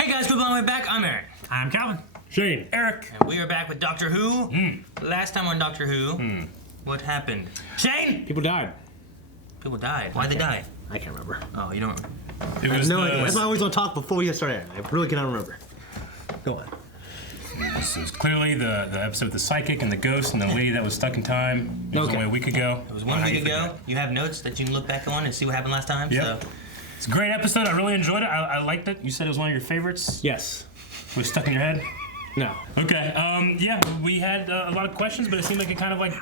Hey guys, good morning, back. I'm Aaron. I'm Calvin. Shane. Eric. And we are back with Doctor Who. Last time on Doctor Who, what happened? Shane! People died. People died. Why'd they die? I can't remember. Oh, you don't... It was no idea. That's why I always want to talk before we get started. I really cannot remember. Go on. This is clearly the episode with the psychic and the ghost and the lady that was stuck in time. It was only a week ago. It was 1 week ago. You have notes that you can look back on and see what happened last time. Yep. So. It's a great episode. I really enjoyed it. I liked it. You said it was one of your favorites. Yes. It was stuck in your head? No. Okay. Yeah, we had a lot of questions, but it seemed like it kind of like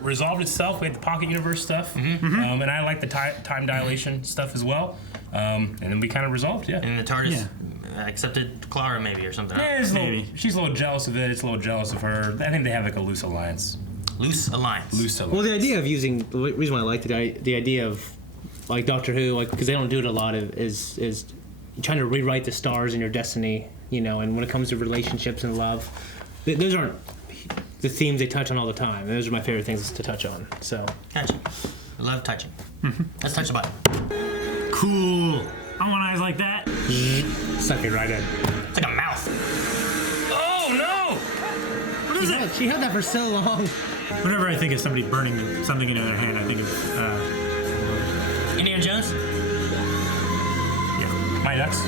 resolved itself. We had the pocket universe stuff, and I liked the time dilation stuff as well. And then we kind of resolved, yeah. And the TARDIS accepted Clara maybe or something. Yeah, she's a little jealous of it. It's a little jealous of her. I think they have like a loose alliance. Loose alliance. Loose alliance. Well, the idea of using the reason why I liked it, the idea of like Doctor Who, like because they don't do it a lot, is trying to rewrite the stars in your destiny, you know. And when it comes to relationships and love, those aren't the themes they touch on all the time. Those are my favorite things to touch on. So. Touching. I love touching. Let's touch the button. Cool. I want eyes like that. Suck it right in. It's like a mouth. Oh no! What is it? She had that for so long. Whenever I think of somebody burning something into their hand, I think of Indiana Jones? yeah, My Ducks,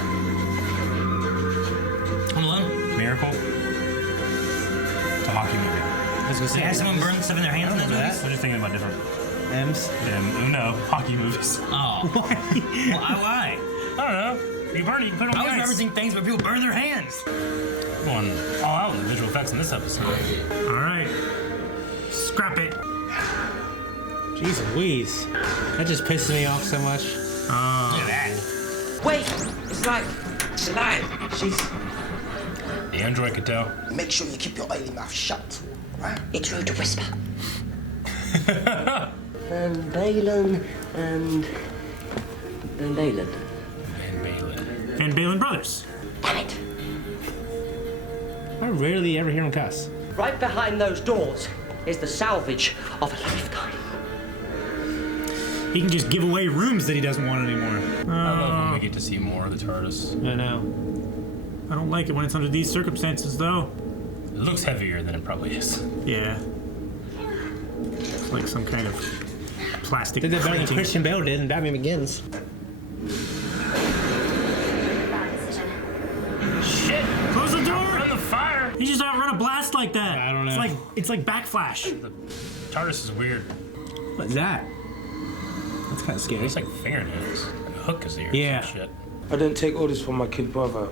Home Alone? Miracle, it's a hockey movie. I was gonna say, Has someone burned stuff in their hands in those movies? We're just thinking about different. M's. No, hockey movies. Oh. Why? Well, why? I don't know. You burn it, you can put it on I the was ice. referencing things where people burn their hands. Going all out in the visual effects in this episode. All right, scrap it. Jeez Louise. That just pisses me off so much. Look at that. Wait, it's like she's alive. She's. The android could tell. Make sure you keep your oily mouth shut, right? It's rude to whisper. And Balin and Balin. And Balin. And Balin Brothers. Damn it! I rarely ever hear him cuss. Right behind those doors is the salvage of a lifetime. He can just give away rooms that he doesn't want anymore. I love when we get to see more of the TARDIS. I know. I don't like it when it's under these circumstances, though. It looks heavier than it probably is. Yeah. It's like some kind of plastic. Did that better than plating. Christian Bale did in Batman Begins. Shit! Close the door! Run the fire! You just outrun a blast like that. I don't know. It's like backflash. The TARDIS is weird. What's that? That's kind of scary. It's like fingernails. Like a hook is here. Yeah. Shit. I didn't take orders from my kid brother.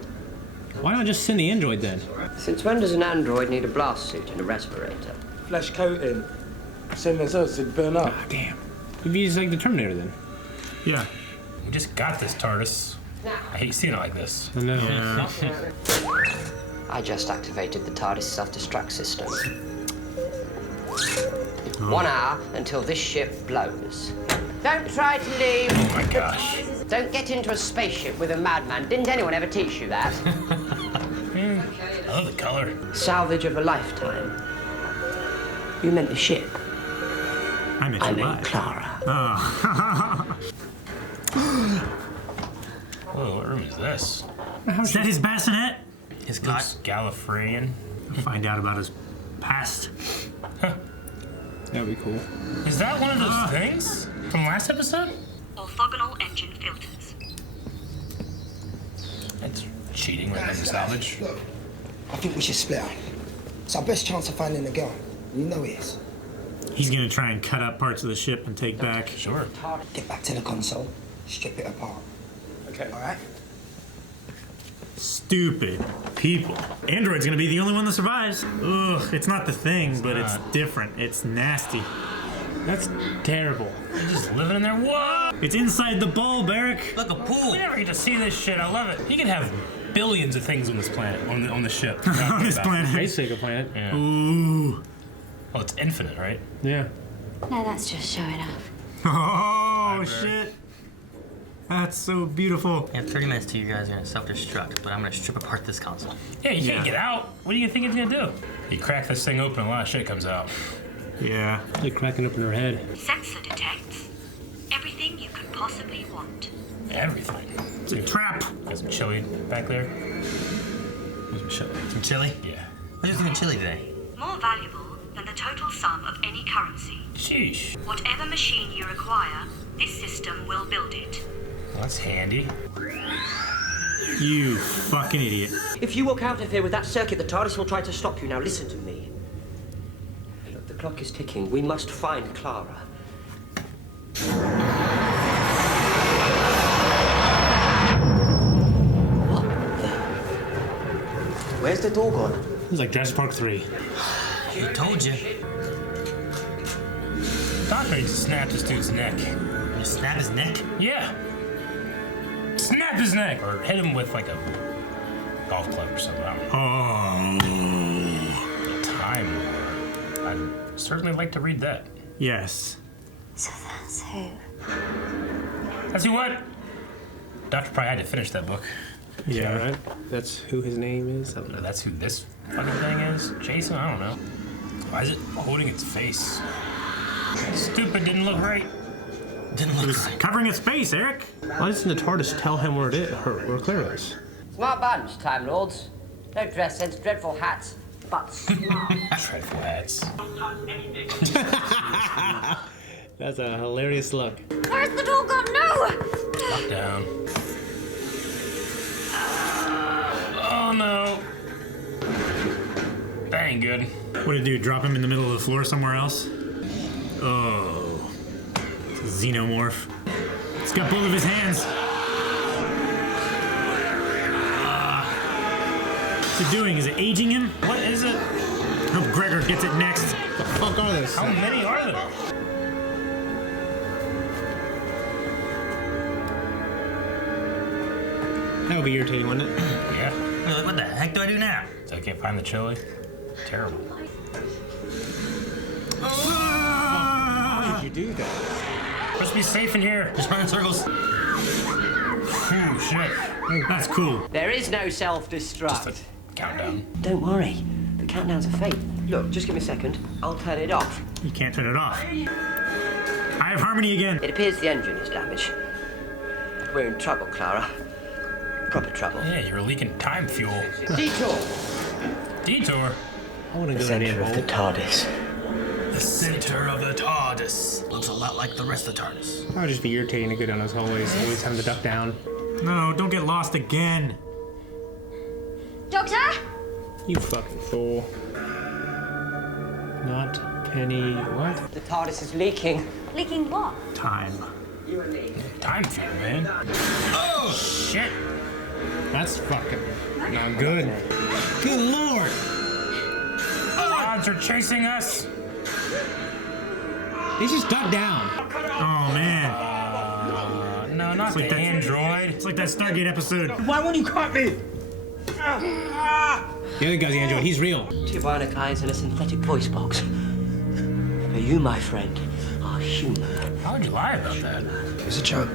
Why not just send the android then? Since when does an android need a blast suit and a respirator? Flash coating. Same as us, it'd burn up. Ah, damn. You'd be just like the Terminator then. Yeah. We just got this TARDIS. I hate seeing it like this. I know. Yeah. I just activated the TARDIS self-destruct system. 1 hour until this ship blows. Don't try to leave. Oh my gosh. Don't get into a spaceship with a madman. Didn't anyone ever teach you that? I love the color. Salvage of a lifetime. You meant the ship. I meant I you meant lied. Clara. Oh. Whoa, what room is this? Is that his bassinet? His Looks cot. Gallifreyan. Find out about his past. That'd be cool. Is that one of those things from last episode? Orthogonal engine filters. That's cheating right under salvage. Look, I think we should split up. It's our best chance of finding the girl. You know it is. He's gonna try and cut up parts of the ship and take back. Sure. Get back to the console, strip it apart. Okay. All right? Stupid people. Android's gonna be the only one that survives. Ugh, it's not the thing, but it's different. It's nasty. That's terrible. You're just living in there. Whoa! It's inside the bulb, Eric. Look, a pool. We never get to see this shit. I love it. He could have billions of things on this planet, on the ship. On this planet. Basically a planet. Yeah. Ooh. Well, it's infinite, right? Yeah. No, that's just showing off. Oh, Library. shit. That's so beautiful. You have 30 minutes till you guys are gonna self-destruct, but I'm gonna strip apart this console. Yeah, you can't Yeah. get out. What do you think it's gonna do? You crack this thing open, a lot of shit comes out. Yeah. Like cracking open her head. Sensor detects everything you could possibly want. Everything. It's a trap. Got some chili back there. Some chili. Some chili? Yeah. What are you thinking chili today? More valuable than the total sum of any currency. Sheesh. Whatever machine you require, this system will build it. Well, that's handy. You fucking idiot. If you will counterfere with that circuit, the TARDIS will try to stop you. Now listen to me. Look, the clock is ticking. We must find Clara. What the? Where's the door gone? It was like Jurassic Park 3. I told you. Doctor needs to snap this dude's neck. You snap his neck? Yeah. Snap his neck! Or hit him with like a golf club or something. I don't know. Oh. Time War. I'd certainly like to read that. Yes. So that's who. That's who what? Doctor probably had to finish that book. Yeah. Right? That's who his name is? I don't know. That's who this fucking thing is? Jason? I don't know. Why is it holding its face? Stupid, didn't look right. Didn't look right. Covering its face, Eric. Why doesn't the TARDIS tell him where it is, where Clara is? Smart bunch, Time Lords. Don't dress sense dreadful hats, but smart. Dreadful hats. That's a hilarious look. Where's the door gone? No! Lock down. Oh no. That ain't good. What did it do? Drop him in the middle of the floor somewhere else? Oh. It's a xenomorph. It's got both of his hands. What's it doing? Is it aging him? What is it? Hope Gregor gets it next. What the fuck are those? How many are there? That would be irritating, wouldn't it? Yeah. You're like, what the heck do I do now? So I can't find the chili? Terrible. How did you do that? Supposed to be safe in here. Just run in circles. Ooh, shit. That's cool. There is no self-destruct. Countdown. Don't worry. The countdown's a fake. Look, just give me a second. I'll turn it off. You can't turn it off. I have harmony again. It appears the engine is damaged. We're in trouble, Clara. Proper trouble. Yeah, you're leaking time fuel. Detour. Detour? I want to The go in center of the TARDIS. The center of the TARDIS. Looks a lot like the rest of the TARDIS. That would just be irritating to go down those hallways, always having to duck down. No, don't get lost again. Doctor? You fucking fool. Not Penny. What? The TARDIS is leaking. Leaking what? Time. You and me. Time fuel, man. Oh, shit. That's fucking not good. Good lord! Odds are chasing us. They just ducked down. Oh, man. No, not like the that- android. It's like that Stargate episode. Why won't you cut me? The other guy's the android. He's real. Two bionic eyes and a synthetic voice box. But you, my friend, are human. How would you lie about that? It was a joke.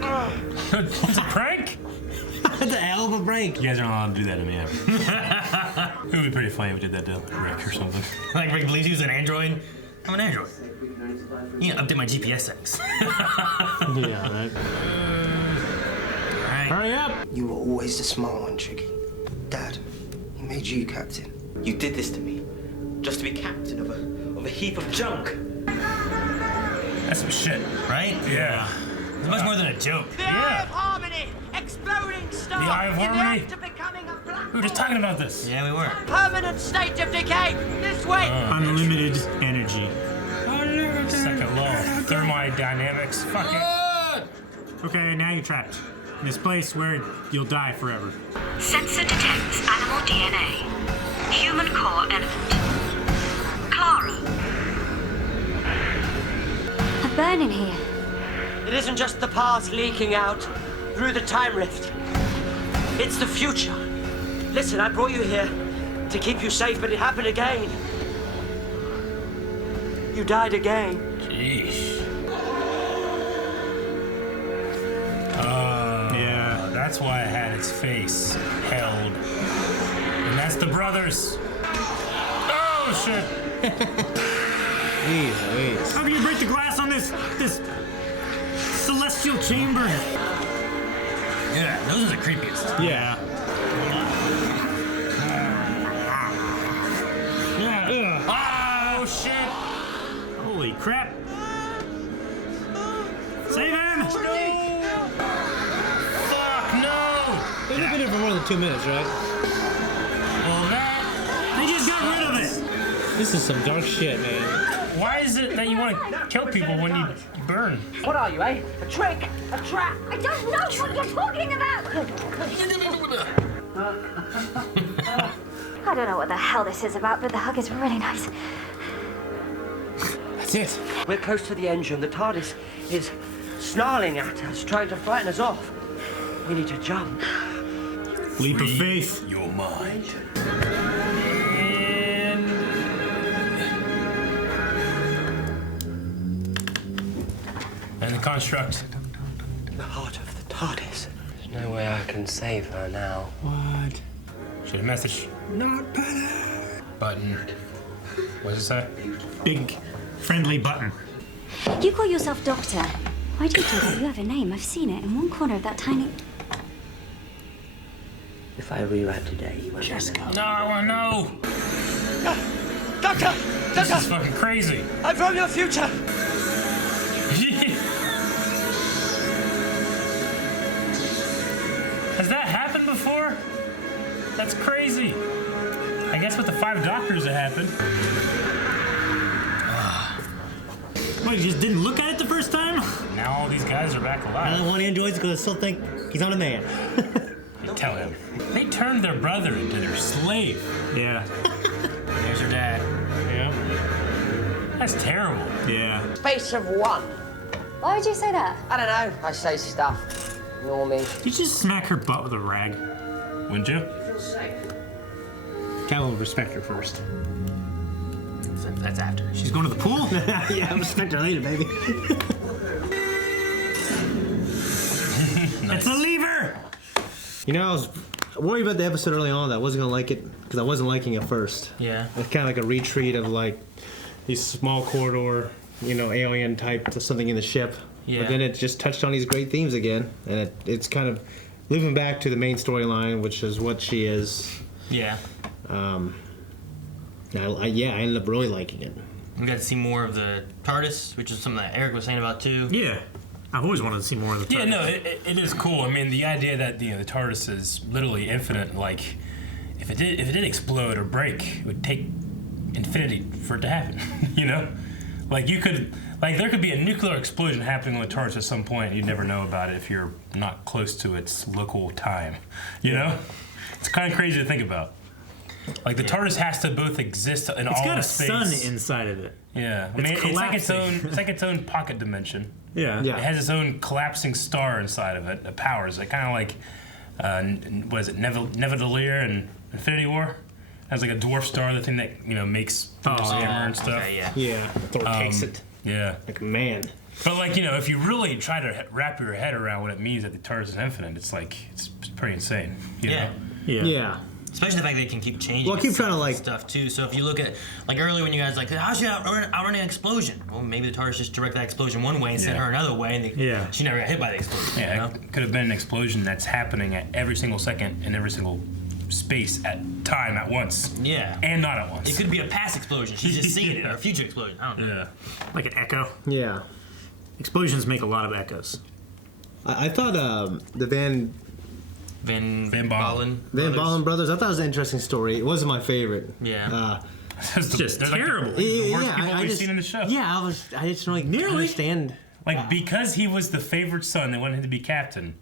It's a prank? That's a hell of a break. You guys aren't allowed to do that to me ever. It would be pretty funny if we did that to Rick or something. Like Rick believes he was an android. I'm an android. You know, update my GPS settings. Yeah, right. Alright. Hurry up! You were always the smart one, Tricky. Dad, he made you captain. You did this to me, just to be captain of a heap of junk. That's some shit. Right? Yeah. It's much more than a joke. The Yeah. Eye of Harmony, exploding star. The Eye of in Harmony? The act of becoming a black We were just talking about this. Yeah, we were. permanent state of decay. This way. Unlimited energy. Second law of thermodynamics. Fuck it. Okay, now you're trapped. In this place where you'll die forever. Sensor detects animal DNA. Human core element. Clara. A burn in here. It isn't just the past leaking out through the time rift. It's the future. Listen, I brought you here to keep you safe, but it happened again. You died again. Jeez. Yeah. That's why it had its face held. And that's the brothers. Oh, shit. Jeez. How can you break the glass on this celestial chamber? Yeah, those are the creepiest. Yeah. Oh shit! Holy crap. Save him! Fuck no! They've been here for more than 2 minutes, right? Well, They just got rid of it! This is some dark shit, man. why is it that you want to kill people when you burn? What are you, eh? A trick? A trap? I don't know what you're talking about! I don't know what the hell this is about, but the hug is really nice. That's it. We're close to the engine. The TARDIS is snarling at us, trying to frighten us off. We need to jump. Leap of faith. Your mind. And the construct. The heart of the TARDIS. There's no way I can save her now. What? Should a message. Not better. Button. What does it say? Big, friendly button. You call yourself Doctor. Why do you do that? You have a name. I've seen it in one corner of that tiny... If I rewrite today, you won't Just go. No, I want to know. Doctor! This Doctor! is fucking crazy. I'm from your future! Has that happened before? That's crazy. I guess with the 5 doctors it happened. What, you just didn't look at it the first time? Now all these guys are back I alive. don't want androids because I still think he's not a man. Tell him. They turned their brother into their slave. Yeah. There's your dad. Yeah. That's terrible. Yeah. Space of one. Why would you say that? I don't know. I say stuff. Ignore me. You just smack her butt with a rag. Wouldn't you? Feel safe. Cal will respect her first. That's after. She's going to the pool? Yeah, I'll respect her later, baby. It's a lever! You know, I was worried about the episode early on that I wasn't gonna like it because I wasn't liking it first. Yeah. It's kind of like a retreat of like these small corridor, alien type to something in the ship. Yeah. But then it just touched on these great themes again, and it's kind of looping back to the main storyline, which is what she is. Yeah. I ended up really liking it. We got to see more of the TARDIS, which is something that Eric was saying about too. Yeah. I've always wanted to see more of the Yeah, TARDIS. no, it is cool. I mean, the idea that the TARDIS is literally infinite. Like, if it did explode or break, it would take infinity for it to happen. Like there could be a nuclear explosion happening on the TARDIS at some point. And you'd never know about it if you're not close to its local time. You know, it's kind of crazy to think about. Like the TARDIS has to both exist in all It's got a space. sun inside of it. Yeah, I It's mean, it's like its collapsing. own. It's like its own pocket dimension. Yeah. Yeah. It has its own collapsing star inside of it that powers it. Kind of like, what is it, Nevedalier and Infinity War? It has like a dwarf star, the thing that makes Thor's hammer and stuff. Okay, yeah. Yeah, Thor takes it Yeah. like a man. But like if you really try to wrap your head around what it means that the TARDIS is infinite, it's like it's pretty insane. You Yeah. know? Yeah. Yeah. Especially the fact they can keep changing. Well, I keep trying to, like- stuff too. So if you look at earlier when you guys how she outrun an explosion? Well, maybe the TARDIS just direct that explosion one way and sent Yeah. her another way, and she never got hit by the explosion. Yeah, it could have been an explosion that's happening at every single second in every single space at time at once. Yeah. And not at once. It could be a past explosion. She's just seeing it, or a future explosion. I don't know. Yeah. Like an echo. Yeah. Explosions make a lot of echoes. I thought the Van Van Balen. Balen brothers. I thought it was an interesting story. It wasn't my favorite. Yeah. It's just They're like terrible. the worst Yeah, people I we've just, seen in the show. Yeah, I just don't understand. Like, because he was the favorite son, they wanted him to be captain.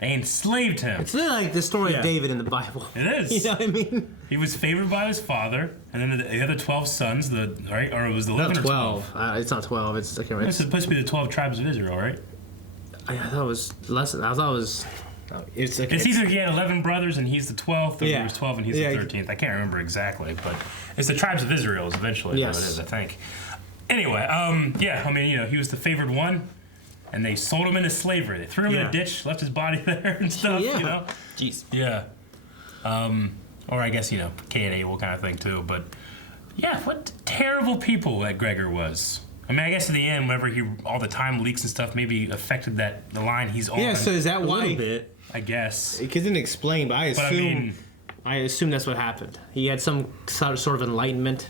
They enslaved him. It's really like the story Yeah. of David in the Bible. It is. You know what I mean? He was favored by his father, and then the other 12 sons, or it was the 11 Not or 12. 12. It's not 12. It's okay, right? It's supposed to be the 12 tribes of Israel, right? I thought it was less. I thought it was. It's okay. It's either he had 11 brothers and he's the 12th, or he Yeah. was 12 and he's Yeah. the 13th. I can't remember exactly, but it's the tribes of Israel is eventually Yes. what it is, I think. Anyway, yeah, I mean, he was the favored one, and they sold him into slavery. They threw him in Yeah. a ditch, left his body there and stuff, Yeah. Jeez. Yeah. Or I guess, Cain and Abel kind of thing, too. But, yeah, what terrible people that Gregor was. I mean, I guess in the end, whenever all the time leaks and stuff maybe affected the line he's on. Yeah. So is that A little why? bit. I guess. It didn't explain, but I assume that's what happened. He had some sort of enlightenment.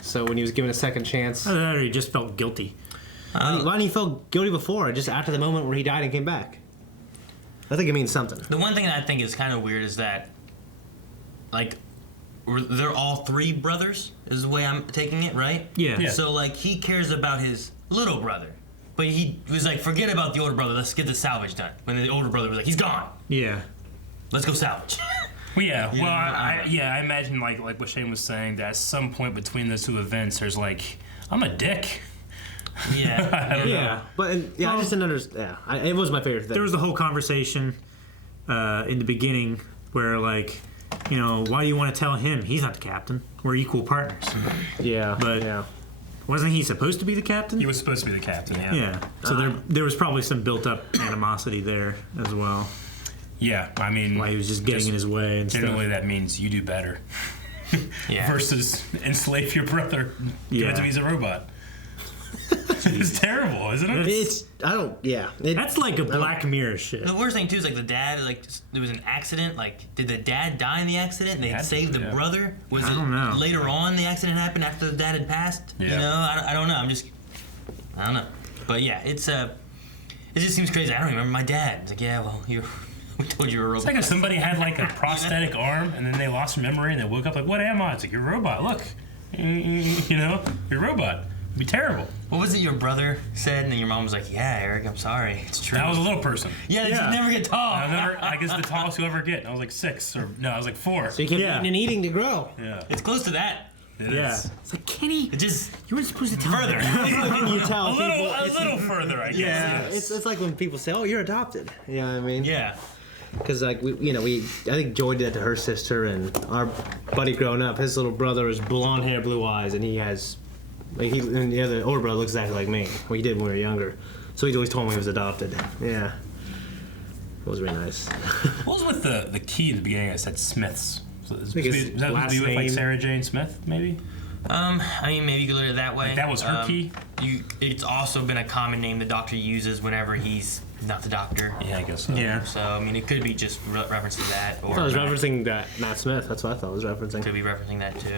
So when he was given a second chance, He just felt guilty. why didn't he feel guilty before? Just after the moment where he died and came back. I think it means something. The one thing that I think is kind of weird is that, like, they're all three brothers, is the way I'm taking it, right? Yeah. So, like, he cares about his little brother. But he was like, forget about the older brother, let's get the salvage done. When the older brother was like, he's gone. Yeah. Let's go salvage. Well, yeah. Well, I imagine, like what Shane was saying, that at some point between those two events, there's like, I'm a dick. Yeah. I don't know. Yeah, but I just didn't understand. Yeah, it was my favorite thing. There was the whole conversation in the beginning where, like, you know, why do you want to tell him he's not the captain? We're equal partners. Yeah, But yeah. wasn't he supposed to be the captain? He was supposed to be the captain, yeah. Yeah. So there was probably some built-up animosity there as well. Yeah, I mean... Why he was just getting in his way and generally stuff. that means you do better. Yeah. Versus enslave your brother. Give it to me as a robot. It's terrible, isn't it? That's like a Black Mirror shit. The worst thing too is like the dad, like there was an accident. Like, did the dad die in the accident? And they had saved the brother. Was I don't know. Later on the accident happened after the dad had passed? Yeah. You know, I don't know. I don't know. But yeah, it just seems crazy. I don't remember my dad. It's like, yeah, well, we told you were a robot. It's like if somebody had like a prosthetic arm and then they lost memory and they woke up like, what am I? It's like, you're a robot. Look, you know, you're a robot. It'd be terrible. What was it your brother said? And then your mom was like, yeah, Eric, I'm sorry. It's true. I was a little person. Yeah, you never get tall. I guess the tallest you'll ever get. And I was like 6 or no, I was like 4. So you keep eating and eating to grow. Yeah. It's close to that. It Yeah. is. It's like, Kenny, It just you weren't supposed to tell further. You tell A people. little further, I guess. Yeah, yes. it's like when people say, "Oh, you're adopted." You know what I mean? yeah. Because like I think Joy did that to her sister, and our buddy growing up, his little brother has blonde hair, blue eyes, and he has and the other older brother looks exactly like me. Well, he did when we were younger, so he's always told me he was adopted. Yeah, it was really nice. What was with the key at the beginning that said Smiths? Is think it's that last to do with like name. Sarah Jane Smith, maybe? I mean, maybe you could look at it that way. Like that was her key? It's also been a common name the Doctor uses whenever he's not the Doctor. Yeah, I guess so. Yeah. So, I mean, it could be just reference to that, I or thought I was referencing that Matt Smith. That's what I thought I was referencing, could be referencing that too.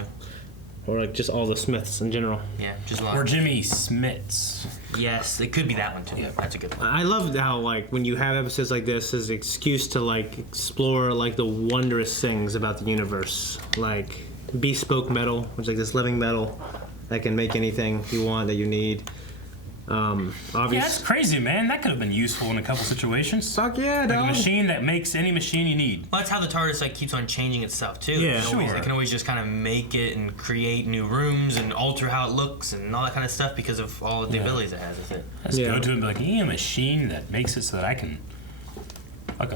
or like just all the Smiths in general. Yeah, just a lot. Or Jimmy Smits. Yes, it could be that one too. Yeah, that's a good one. I love how like when you have episodes like this as an excuse to like explore like the wondrous things about the universe, like bespoke metal, which is like this living metal that can make anything you want that you need. Yeah, that's crazy, man. That could have been useful in a couple situations. Fuck yeah, Like a dog. machine that makes any machine you need. Well, that's how the TARDIS like keeps on changing itself too. Yeah, It can always just kind of make it and create new rooms and alter how it looks and all that kind of stuff because of all the abilities it has with it. Let's Yeah. go to it and be like, you need a machine that makes it so that I can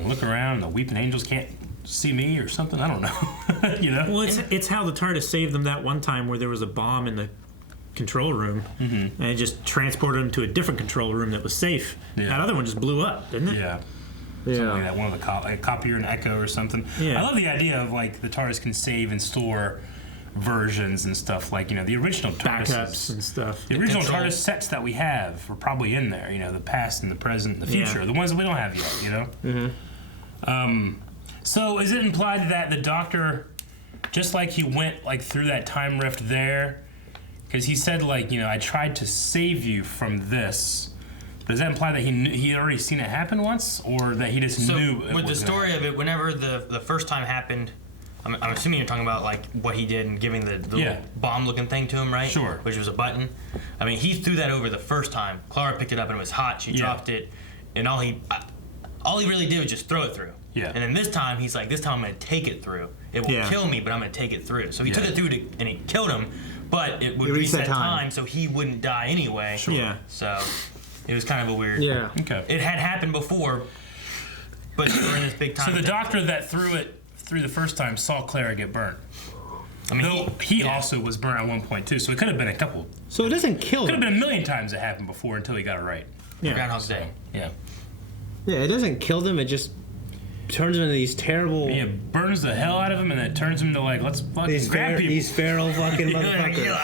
look around and the weeping angels can't see me or something. I don't know. You know? Well, it's how the TARDIS saved them that one time where there was a bomb in the control room, and it just transported them to a different control room that was safe. Yeah. That other one just blew up, didn't it? Yeah. Something like Yeah. that. One of the like a copier and echo or something. Yeah. I love the idea of like the TARDIS can save and store versions and stuff like, you know, the original TARDIS. Backups and stuff. The original Control. TARDIS sets that we have are probably in there, you know, the past and the present and the future, Yeah. the ones that we don't have yet, you know? So is it implied that the Doctor, just like he went like through that time rift there, because he said like, you know, I tried to save you from this. Does that imply that he had already seen it happen once, or that he just So knew? with the story of it, whenever the first time happened, I'm assuming you're talking about like what he did and giving the little bomb-looking thing to him, right? Sure. Which was a button. I mean, he threw that over the first time. Clara picked it up and it was hot. She dropped it, and all he really did was just throw it through. Yeah. And then this time he's like, this time I'm gonna take it through. It will kill me, but I'm gonna take it through. So he took it through and it killed him, but it would reset time so he wouldn't die anyway. Sure. Yeah. So it was kind of a weird. Yeah. Okay. It had happened before, but they were in this big time. So the Doctor that threw it through the first time saw Clara get burnt. I mean, Though he also was burnt at one point too, so it could have been a couple. So it doesn't kill Could have them. been a million times it happened before until he got it right. Groundhog's Day. Yeah. Yeah, it doesn't kill them. It just turns them into these terrible, Yeah, burns the hell out of him and then turns him to like, let's fucking grab people. these feral fucking motherfuckers.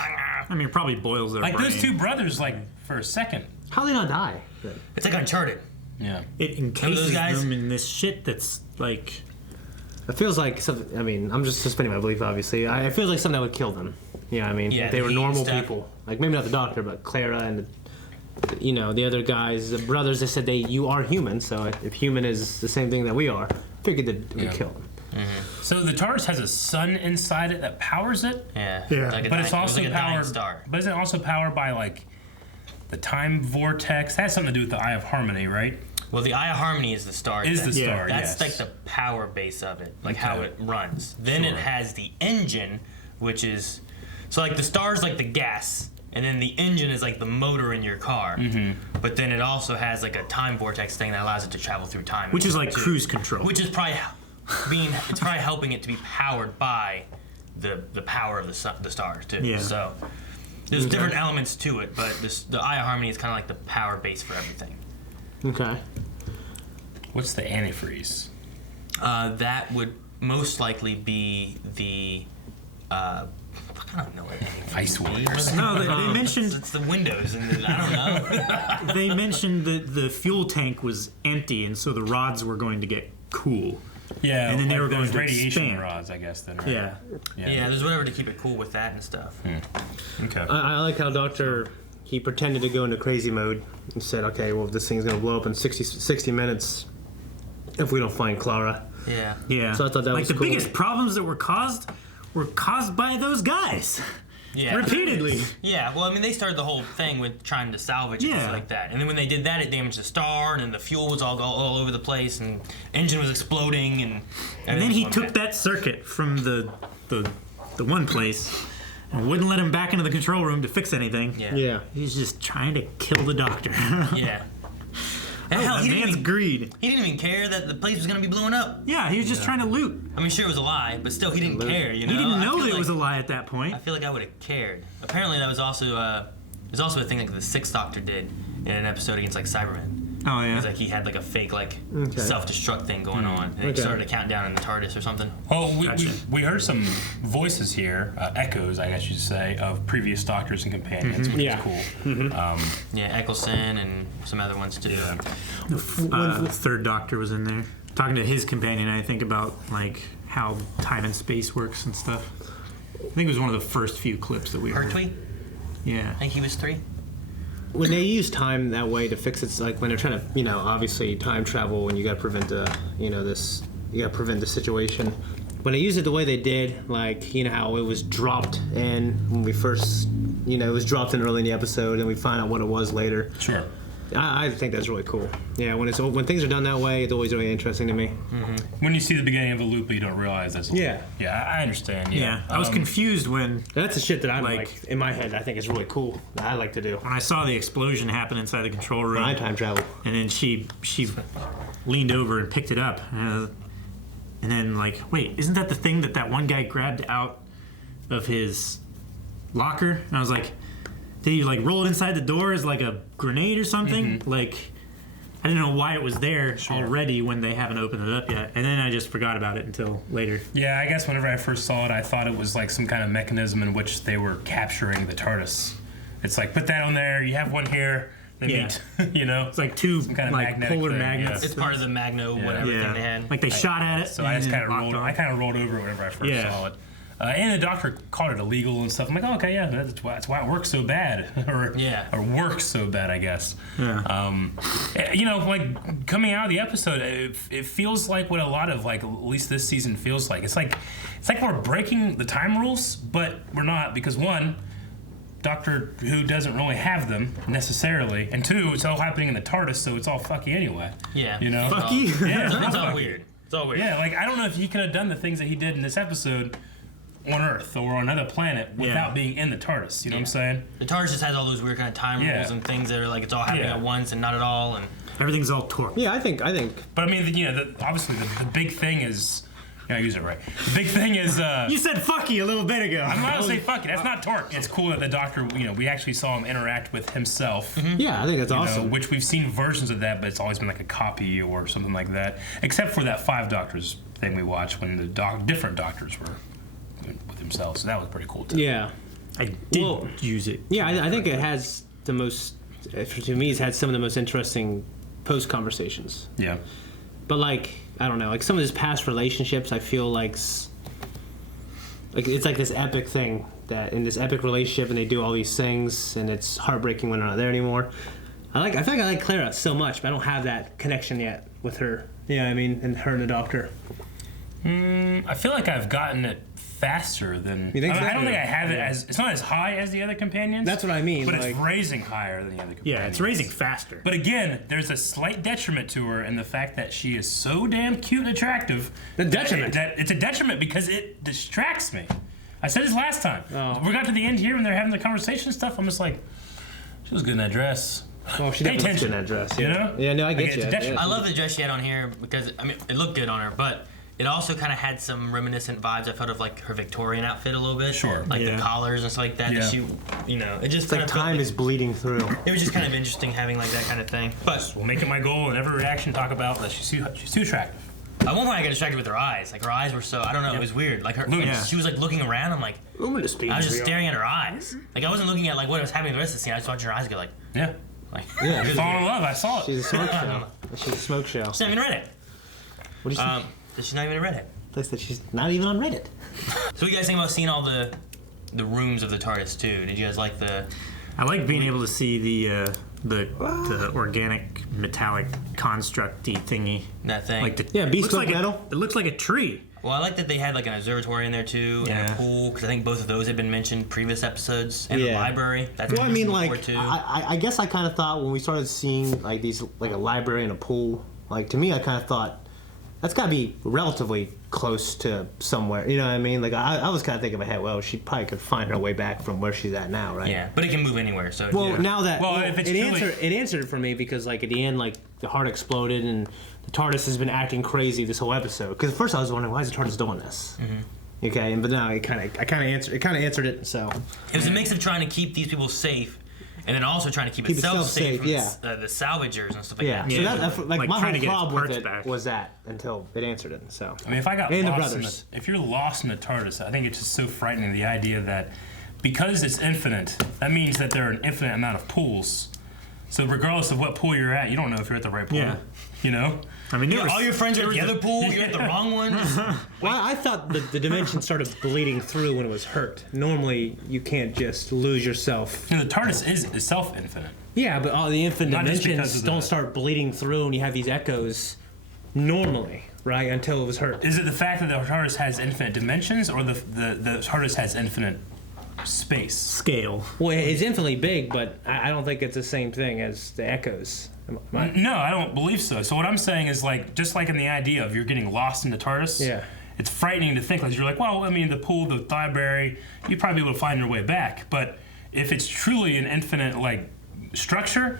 I mean, it probably boils their Like brain. those two brothers, like for a second. How they not die? It's like Uncharted. Yeah. It encases them in this shit that's like. It feels like something. I mean, I'm just suspending my belief. Obviously, it feels like something that would kill them. Yeah, I mean, if they were normal people, like maybe not the doctor, but Clara and the other guys, the brothers. They said you are human. So if human is the same thing that we are, figured that it would kill them. Mm-hmm. So the TARDIS has a sun inside it that powers it. Yeah. Like but it's also powered. But isn't it also powered by like the time vortex? That has something to do with the Eye of Harmony, right? Well, the Eye of Harmony is the star. That's like the power base of it, like how it runs. Then it has the engine, which is so like the star's like the gas, and then the engine is like the motor in your car. Mm-hmm. But then it also has like a time vortex thing that allows it to travel through time, which is like cruise control. Which is probably it's probably helping it to be powered by the power of the stars too. Yeah. So there's different elements to it, but the Eye of Harmony is kind of like the power base for everything. Okay. What's the antifreeze? That would most likely be the. I don't know what ice waters. No, they mentioned it's the windows, and I don't know. They mentioned that the fuel tank was empty, and so the rods were going to get cool. Yeah, and then they were going to radiation expand. rods, I guess. Then, right? Yeah, there's whatever to keep it cool with that and stuff. Okay. I like how Doctor. He pretended to go into crazy mode and said, okay, well, this thing's going to blow up in 60 minutes if we don't find Clara. Yeah. Yeah. So I thought that was the cool. biggest problems that were caused by those guys. Yeah. Repeatedly. Yeah, well, I mean, they started the whole thing with trying to salvage it and stuff like that. And then when they did that, it damaged the star, and then the fuel was all over the place, and engine was exploding, and then he took that circuit from the one place and wouldn't let him back into the control room to fix anything. Yeah. He's just trying to kill the doctor. Yeah. And hell, man's greed. He didn't even care that the place was going to be blowing up. Yeah, he was just trying to loot. I mean, sure, it was a lie, but still, he didn't care, you know? He didn't know that it was a lie at that point. I feel like I would have cared. Apparently, that was also a thing like the Sixth Doctor did in an episode against, like, Cybermen. Oh, yeah. It was like he had, like, a fake, like, self-destruct thing going on. And he started a countdown in the TARDIS or something. Oh, we heard some voices here, echoes, I guess you should say, of previous Doctors and Companions, which is cool. Mm-hmm. Eccleston and some other ones, too. Yeah. The third Doctor was in there. Talking to his companion, I think about, like, how time and space works and stuff. I think it was one of the first few clips that we heard. Pertwee? Yeah. I think he was 3. When they use time that way to fix it, like when they're trying to, obviously time travel, and you got to prevent the situation. When they use it the way they did, like, how it was dropped in when we first, it was dropped in early in the episode, and we find out what it was later. Sure. I think that's really cool. Yeah, when things are done that way, it's always really interesting to me. Mm-hmm. When you see the beginning of a loop, you don't realize that's. Yeah. Yeah, I understand. Yeah. I was confused when. That's the shit that I like in my head. I think is really cool. That I like to do. When I saw the explosion happen inside the control room. When I time travel. And then she leaned over and picked it up, and then wait, isn't that the thing that one guy grabbed out of his locker? And I was like. Did he roll it inside the door as like a grenade or something? Mm-hmm. I didn't know why it was there already when they haven't opened it up yet. And then I just forgot about it until later. Yeah, I guess whenever I first saw it, I thought it was like some kind of mechanism in which they were capturing the TARDIS. It's like, put that on there, you have one here, they meet, It's like two kind of polar magnets. Yeah. It's part of the Magno whatever thing they had. Like they shot at it. So I just kind of rolled over it whenever I first saw it. And the doctor called it illegal and stuff. I'm like, oh, okay, yeah, that's why it works so bad, or works so bad, I guess. Yeah. Coming out of the episode, it feels like what a lot of at least this season feels like. It's like we're breaking the time rules, but we're not because one, Doctor Who doesn't really have them necessarily, and two, it's all happening in the TARDIS, so it's all fucky anyway. Yeah. Fucky. Yeah, it's all weird. It's all weird. Yeah, I don't know if he could have done the things that he did in this episode on Earth or on another planet without being in the TARDIS. You know what I'm saying? The TARDIS just has all those weird kind of time rules and things that are it's all happening at once and not at all, and everything's all torqued. Yeah, I think. But I mean, obviously the big thing is. I use it right. The big thing is. You said "fucky" a little bit ago. I'm not gonna say "fucky." That's not torque. It's cool that the Doctor. We actually saw him interact with himself. Mm-hmm. Yeah, I think that's awesome. Which we've seen versions of that, but it's always been like a copy or something like that. Except for that 5 Doctors thing we watched when the different Doctors were with themselves. So that was pretty cool too. Yeah, I did use it. Yeah, I think it has the most. To me, it's had some of the most interesting post conversations. Yeah. But like, I don't know, like some of his past relationships, I feel like it's like this epic thing that in this epic relationship, and they do all these things, and it's heartbreaking when they're not there anymore. I feel like I like Clara so much, but I don't have that connection yet with her. Yeah, I mean, and her and the Doctor. I feel like I've gotten it faster than. You think so? I don't think I have it as. It's not as high as the other companions. That's what I mean. But like, it's raising higher than the other companions. Yeah, it's raising faster. But again, there's a slight detriment to her in the fact that she is so damn cute and attractive. The detriment. That it's a detriment because it distracts me. I said this last time. Oh. We got to the end here when they're having the conversation and stuff. I'm just like, she was good in that dress. Well, she definitely was good in that dress. Yeah. You know? Yeah, no, I get you. Yeah. I love the dress she had on here because, I mean, it looked good on her, but it also kind of had some reminiscent vibes. I felt of like her Victorian outfit a little bit. Sure. Like the collars and stuff like that. Yeah. That she, you know, it just It's like time is bleeding through. It was just kind of interesting having like that kind of thing. But we'll make it my goal in every reaction talk about that she's too attractive. At one point I got distracted with her eyes. Like her eyes were so, I don't know, it was weird. Like her, she was like looking around. I'm like, I was just staring at her eyes. Like I wasn't looking at like what was happening the rest of the scene. I just watched her eyes go like, yeah. Like, yeah. You're falling in love. I saw it. She's a smoke show. She's a smoke show. She's not even Reddit. What do you say? She's not even Reddit. Place that she's not even on Reddit. So what do you guys think about seeing all the rooms of the TARDIS too? Did you guys like the? I like being able to see the organic metallic construct-y thingy. That thing. Like bespoke metal. It looks like a tree. Well, I like that they had like an observatory in there too, and a pool, because I think both of those had been mentioned previous episodes, and the library. That's well, I mean, like, I guess I kind of thought when we started seeing like these, like a library and a pool, like to me, I kind of thought that's got to be relatively close to somewhere. You know what I mean? Like I was kind of thinking in my head, well, she probably could find her way back from where she's at now, right? Yeah, but it can move anywhere. So now that if it's it answered for me because like at the end, like the heart exploded and the TARDIS has been acting crazy this whole episode. Because at first I was wondering why is the TARDIS doing this? Mm-hmm. Okay, but now it kind of answered it. So it was a mix of trying to keep these people safe. And then also trying to keep itself safe from the salvagers and stuff like that. So that's like my whole problem with it was that until it answered it. So I mean, if I got lost if you're lost in the TARDIS, I think it's just so frightening, the idea that because it's infinite, that means that there are an infinite amount of pools. So regardless of what pool you're at, you don't know if you're at the right pool. Yeah. You know? I mean, all your friends are at the other pool, you're at the wrong one. Well, I thought the dimension started bleeding through when it was hurt. Normally, you can't just lose yourself. The TARDIS is self-infinite. Yeah, but all the infinite dimensions don't start bleeding through and you have these echoes normally, right, until it was hurt. Is it the fact that the TARDIS has infinite dimensions, or the TARDIS has infinite scale? Well, it's infinitely big, but I don't think it's the same thing as the echoes. No, I don't believe so. So what I'm saying is, like, just like in the idea of you're getting lost in the TARDIS, it's frightening to think, like, you're like, well, I mean, the pool, the library, you'd probably be able to find your way back. But if it's truly an infinite, like, structure,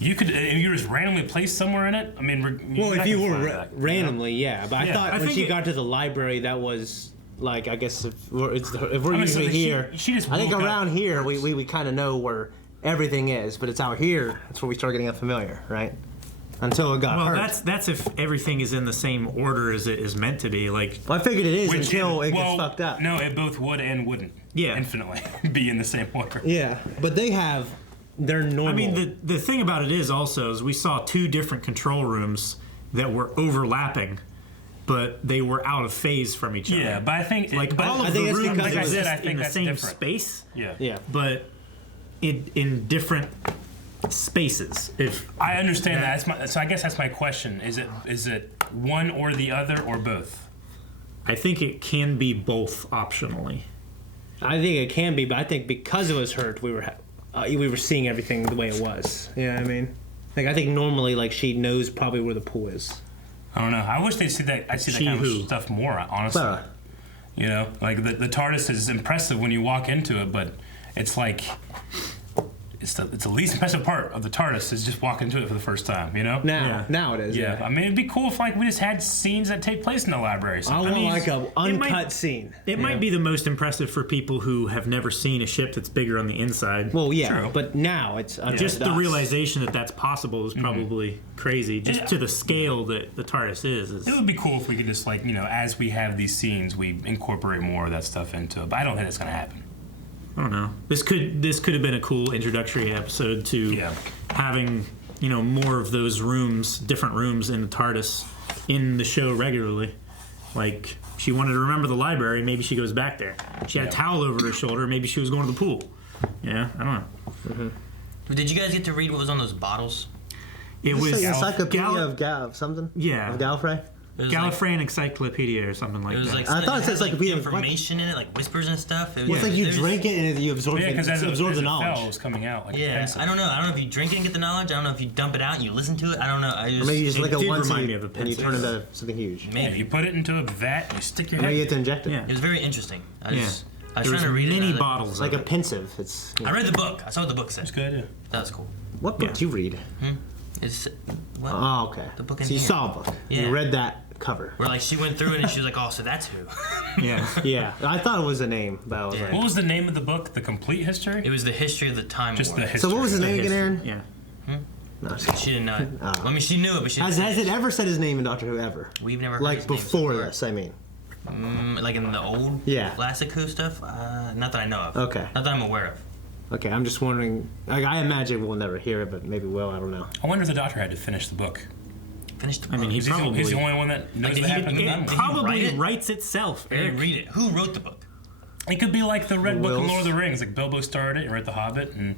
you could, if you just randomly placed somewhere in it, I mean, well, if you were randomly, but I thought when she got to the library, that was. Like, I guess if we're usually here, she just I think around here we kind of know where everything is, but it's out here that's where we start getting unfamiliar, right? Until it got hurt. Well, that's if everything is in the same order as it is meant to be. Like, well, I figured it is until it gets fucked up. No, it both would and wouldn't. Yeah, infinitely be in the same order. Yeah, but they're normal. I mean, the thing about it is also is we saw two different control rooms that were overlapping, but they were out of phase from each other. Yeah, but I think all of the rooms like I said, I think in the that's same different. space. Yeah. But in different spaces. If I understand that, so I guess that's my question. Is it one or the other or both? I think it can be both optionally. I think it can be, but I think because it was hurt, we were seeing everything the way it was. You know what I mean? Like, I think normally, like, she knows probably where the pool is. I don't know. I wish they'd see that. I see that kind of stuff more, honestly. You know, like the TARDIS is impressive when you walk into it, but it's like it's the least impressive part of the TARDIS is just walking into it for the first time. You know? Now it is. Yeah. I mean, it'd be cool if like we just had scenes that take place in the library. I want like an uncut scene. It might be the most impressive for people who have never seen a ship that's bigger on the inside. Well, yeah, true. But now it's just the realization that that's possible is probably crazy. Just to the scale that the TARDIS is. It would be cool if we could just like as we have these scenes, we incorporate more of that stuff into it. But I don't think it's gonna happen. I don't know. This could have been a cool introductory episode to having more of those rooms, different rooms in the TARDIS in the show regularly. Like, she wanted to remember the library, maybe she goes back there. She had a towel over her shoulder, maybe she was going to the pool. Yeah, I don't know. Mm-hmm. Did you guys get to read what was on those bottles? It was Encyclopedia of something? Yeah. Of Gallifrey? Gallifreyan Encyclopedia or something like that. It was like I thought it said like information in it, like whispers and stuff. It's like you drink it and you absorb it. Because as the it knowledge. fell, it was coming out. Like I don't know if you drink it and get the knowledge. I don't know if you dump it out and you listen to it. I don't know. Or maybe you just lick it once remind me and of a you pencil. turn into something huge. Maybe. Yeah, you put it into a vat, you stick your head. Maybe you have to inject it. Yeah. It was very interesting. I was There trying to read many it. bottles. It's like a pensive. I read the book. I saw what the book said. It's good, yeah. That was cool. What book did you read? It's what? Oh, okay. The book in So you here. saw a book. Yeah. You read that cover. Where like she went through it and she was like, oh, so that's who. Yeah. Yeah. I thought it was a name, but I was like... What was the name of the book? The Complete History? It was the history of the Time Just War. the history. So what was his name again, Aaron? Yeah. No, She didn't know it. I mean, she knew it, but she didn't has it ever said his name in Doctor Who ever? We've never heard Like his name before so this, I mean. like in the old classic Who stuff? Not that I know of. Okay. Not that I'm aware of. Okay, I'm just wondering. Like, I imagine we'll never hear it, but maybe we'll. I don't know. I wonder if the Doctor had to finish the book. Finish the book. I mean, he's He's the only one that knows did what he- happened in the did he- memoir. did he Probably write it? writes itself. I didn't read it. Who wrote the book? It could be like the Red Book of Wills. Lord of the Rings. Like Bilbo started it and wrote The Hobbit, and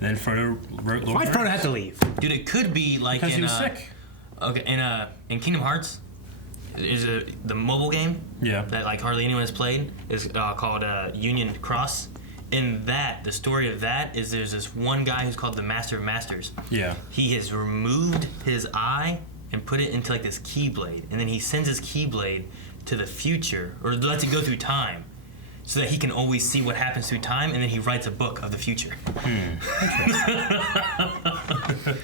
then Frodo wrote Lord Why'd of the Frodo Rings. have to leave? Dude, it could be like Because in he was sick. Okay, in Kingdom Hearts, is the mobile game Yeah. that like hardly anyone has played is called Union Cross. In that, the story of that is there's this one guy who's called the Master of Masters. Yeah. He has removed his eye and put it into like this keyblade, and then he sends his keyblade to the future, or lets it go through time, so that he can always see what happens through time, and then he writes a book of the future.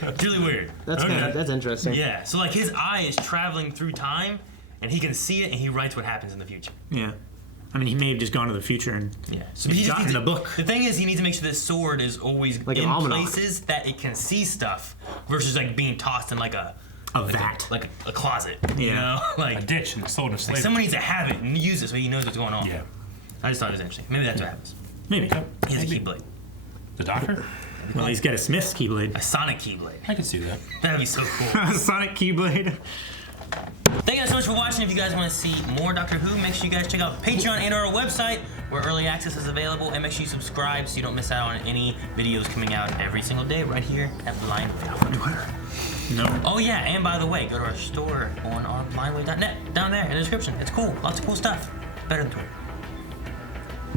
It's really weird. That's interesting. Yeah, so like his eye is traveling through time, and he can see it, and he writes what happens in the future. Yeah. I mean, he may have just gone to the future and So he's he just gotten needs the to- book. The thing is, he needs to make sure this sword is always Like an in almanac. places that it can see stuff, versus like being tossed in like a vat. like a closet. You Yeah. know, like A ditch and sold in like slavery. someone needs to have it and use it so he knows what's going on. Yeah. I just thought it was interesting. Maybe that's what happens. Maybe. He has a keyblade, The Doctor? Well, he's got a Smith's Keyblade. a sonic keyblade. I could see that. That'd be so cool. Sonic Keyblade. Thank you guys so much for watching. If you guys want to see more Doctor Who, make sure you guys check out Patreon and our website where early access is available, and make sure you subscribe so you don't miss out on any videos coming out every single day right here at blindway. No. Oh yeah, and by the way, go to our store on our blindway.net down there in the description. It's cool. Lots of cool stuff. Better than Twitter.